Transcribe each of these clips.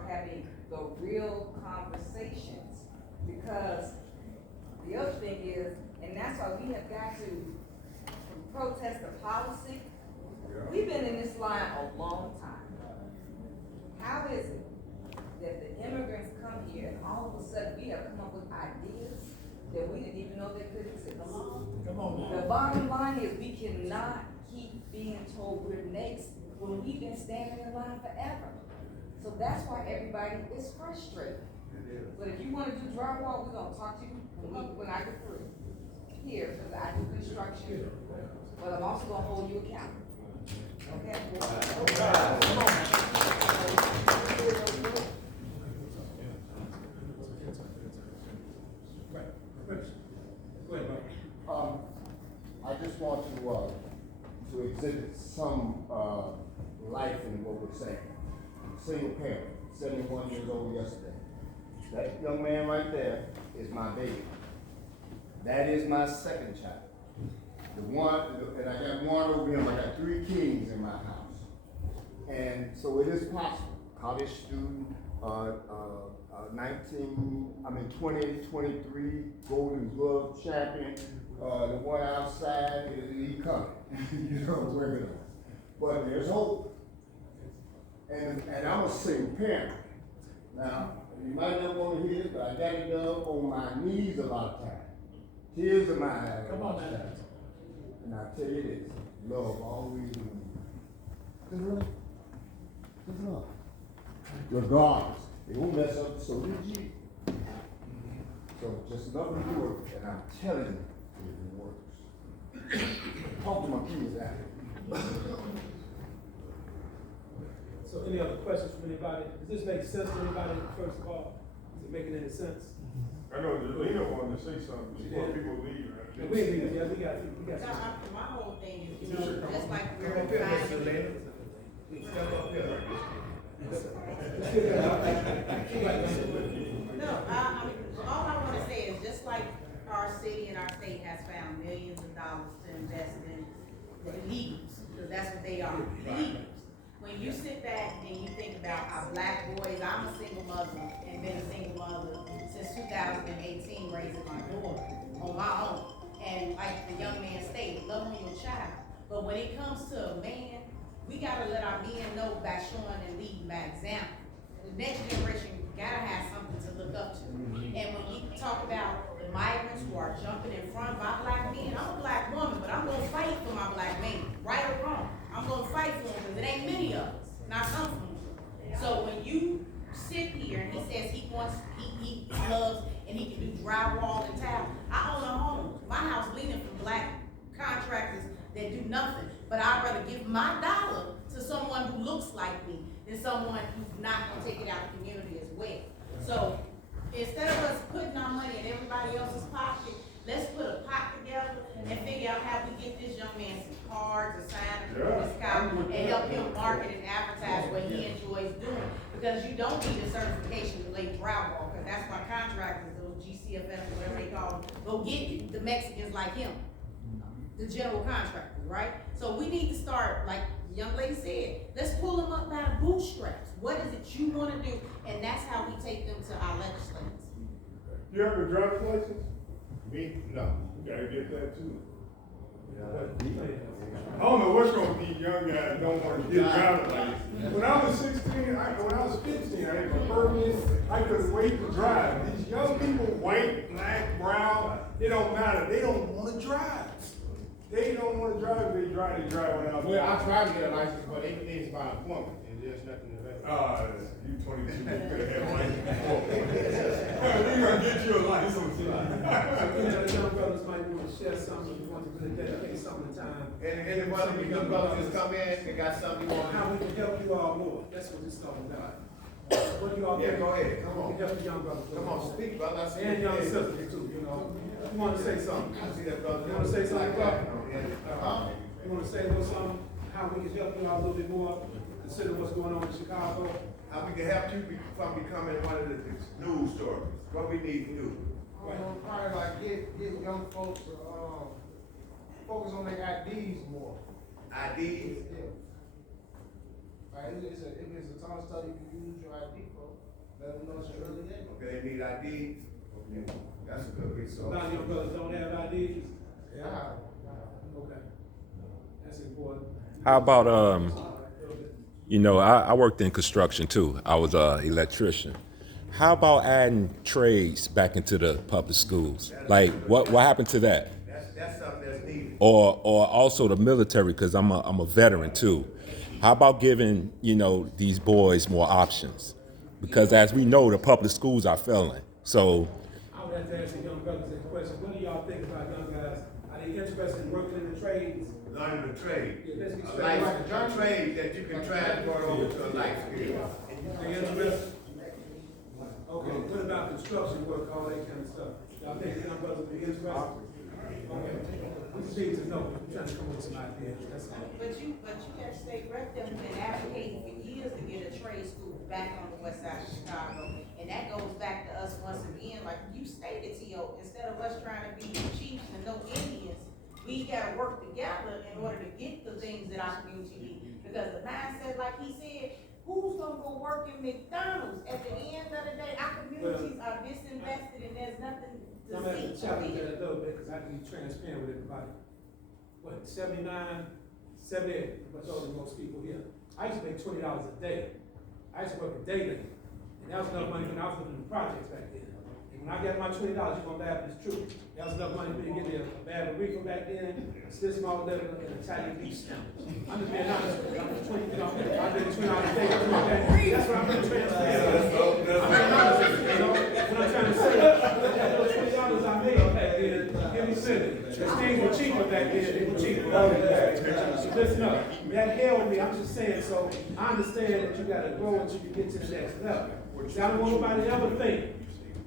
start having the real conversations. Because the other thing is, and that's why we have got to protest the policy. We've been in this line a long time. How is it that the immigrants come here and all of a sudden we have come up with ideas that we didn't even know they could exist? Come on. The bottom line is we cannot keep being told we're next when we've been standing in line forever. So that's why everybody is frustrated. But if you want to do drywall, we're gonna talk to you when I get through here, because I do construction. But I'm also gonna hold you accountable. Okay? I just want to exhibit some life in what we're saying. Single parent, 71 years old yesterday. That young man right there is my baby. That is my second child. And I got one over him. I got 3 kids in my house. And so it is possible. College student, 2023 Golden Glove champion. The one outside, he coming. You know, working on. But there's hope. And I'm a single parent. Now, you might not want to hear it, but I got it done on my knees a lot of times. Tears in my eyes. Come on, man. And I tell you this, love always wins. Just love. Just love. Regardless, they won't mess up, so did you. So just love the work, and I'm telling you, it works. Talk to my kids after. So any other questions from anybody? Does this make sense to anybody, first of all? Is it making any sense? I know Lena wanted to say something before people leave. We got So my whole thing is, just like we're trying. No, all I want to say is just like our city and our state has found millions of dollars to invest in the illegals, because that's what they are, illegals. When you sit back and you think about our black boys, I'm a single mother and been a single mother since 2018, raising my daughter on my own. And like the young man stated, love on your child. But when it comes to a man, we gotta let our men know by showing and leading by example. The next generation gotta have something to look up to. And when you talk about the migrants who are jumping in front of our black men, I'm a black woman, but I'm gonna fight for my black man, right or wrong. I'm gonna fight for him, because it ain't many of us, not some of them. So when you sit here and he says he loves and he can do drywall and tile, I own a home. My house leaning from black contractors that do nothing, but I'd rather give my dollar to someone who looks like me than someone who's not gonna take it out of the community as well. So instead of us putting our money in everybody else's pocket, let's put a pot together and figure out how we get this young man some cards or sign a discount and help him market and advertise what he enjoys doing. Because you don't need a certification to lay drywall, because that's why contractors, those GCFS, whatever they call them, go get the Mexicans like him, the general contractors, right? So we need to start, like the young lady said, let's pull them up by the bootstraps. What is it you want to do? And that's how we take them to our legislators. You have a driver's license? Me? No. You gotta get that too. I don't know what's wrong with these young guys who don't want to get a driver's license. When I was 16, when I was 15, I had my permit, I couldn't wait to drive. These young people, white, black, brown, it don't matter. They don't want to drive. They don't want to drive. They drive without. Well, I tried to get a license, but everything's by appointment, and there's nothing available. You 22, you could have a license before. We're gonna get you a license. The young brothers might want to share something, you want to really dedicate some of the time. And one of the young brothers just come in, they got something you want. How we can help you all more, that's what this is all about. What do you all Yeah, think? go ahead, come We on. can help the young brothers. Come on, speak, brother. I see And you. young sisters too, you know. You want to say something? I see that, brother. You want to say something, brother? Yeah. You want to say a little something, how we can help you out a little bit more, consider what's going on in Chicago? How we can help you from becoming one of the news stories. What we need to do. Probably like get young folks to focus on their IDs more. IDs? Yeah. Like it's a ton of stuff you can use your ID for. Let them know it's an early day. Okay, they need ID. Okay, that's a good A resource. lot of young brothers don't have IDs. Yeah. Okay. That's important. How about you know, I worked in construction too. I was a electrician. How about adding trades back into the public schools? Like what happened to that? That's something that's needed. Or also the military, because I'm a veteran too. How about giving, you know, these boys more options? Because as we know, the public schools are failing. So I would have to ask the young brothers that question. What do y'all think about young guys? Are they interested in working in the trades? Learning the trade. Yeah, let's get A straight. life, a trade that you can transfer over to a life skill. They interested? Okay, what about construction work, all that kind of stuff? Y'all think the young brothers would be interested? Okay, we just need to know, we're trying to come up with some ideas, that's all. But you have state rep them been advocating for years to get a trade school back on the west side of Chicago. And that goes back to us once again, like you stated, T.O., instead of us trying to be chiefs and no Indians, we gotta work together in order to get the things that our community needs. Because the mindset, like he said, who's gonna go work in McDonald's? At the end of the day, our communities are disinvested and there's nothing to I'm gonna see. challenge that a little bit, because I can be transparent with everybody. What, 78, much older than most people here. I used to make $20 a day. I used to work a day day. And that was enough money when I was living in the projects back then. And when I got my $20, you're gonna laugh, but it's true. That was enough money for me to get me a bag of reefer back then, a stiff small liver, and an Italian beef sandwich. I'm just being honest with you. I'm just 20, you know, I did $20 a day. That's what I'm being transparent. I'm being honest with you, you know, what I'm trying to say. That those $20 I made back then, give me credit. Those things were cheaper back then, they were cheaper. So listen up, that held me, I'm just saying, so I understand that you gotta grow until you get to the next level. See, I don't want nobody to ever think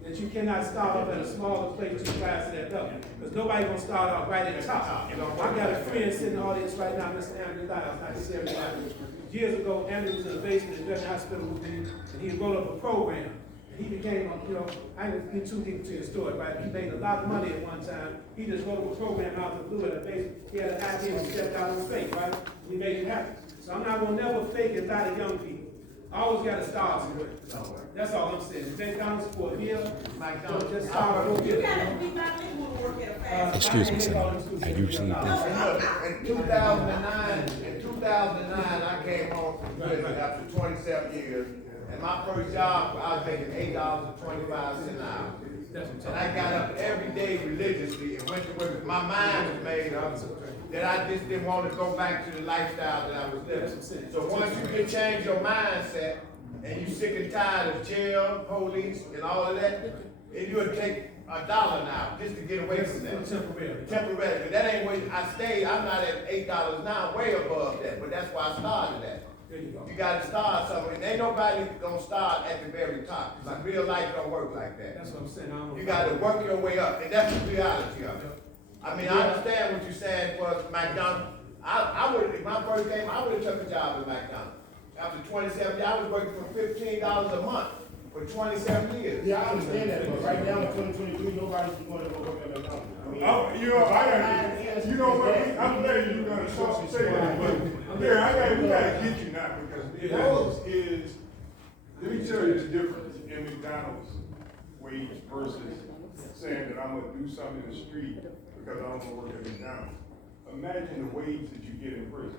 that you cannot start off at a smaller place to rise to that level. Because nobody gonna start off right at the top. I got a friend sitting in the audience right now, Mr. Andrew Lyles, not to say everybody. Years ago, Andrew was in the basement in the Veteran Hospital with me, and he wrote up a program. He became, you know, I ain't gonna get too deep into his story, right? He made a lot of money at one time. He just wrote a program out of the blue at the basement. He had an idea and stepped out on faith, right? We made it happen. So I'm not gonna never fake it out of young people. I always gotta start somewhere. That's all I'm saying. If McDonald's for a meal, don't just start over You here. gotta be bilingual to work at a fast. excuse me, Senator. I usually In 2009, I came home from prison after 27 years, and my first job, I was making $8.25 an hour. And I got up every day religiously and went to work. My mind was made up that I just didn't want to go back to the lifestyle that I was living. So once you can change your mindset, and you sick and tired of jail, police, and all of that, and you would take $1 now just to get away from that. Temporarily. But that ain't where I stayed. I'm not at $8 now, way above that. But that's why I started at. You gotta start somewhere. And ain't nobody gonna start at the very top. Like real life don't work like that. That's what I'm saying. I don't know. You gotta work your way up, and that's the reality of it. I mean, I understand what you're saying for McDonald's. I would, if my first came, I would have took a job at McDonald's. After 27 years, I was working for $15 a month for 27 years. Yeah, I understand that, but right now in 2023, nobody's going to go work at McDonald's. I mean, You know what, I'm glad you're gonna say that, but here, we gotta get you now, because let me tell you the difference in McDonald's wage versus saying that I'm gonna do something in the street because I don't wanna work at McDonald's. Imagine the wage that you get in prison.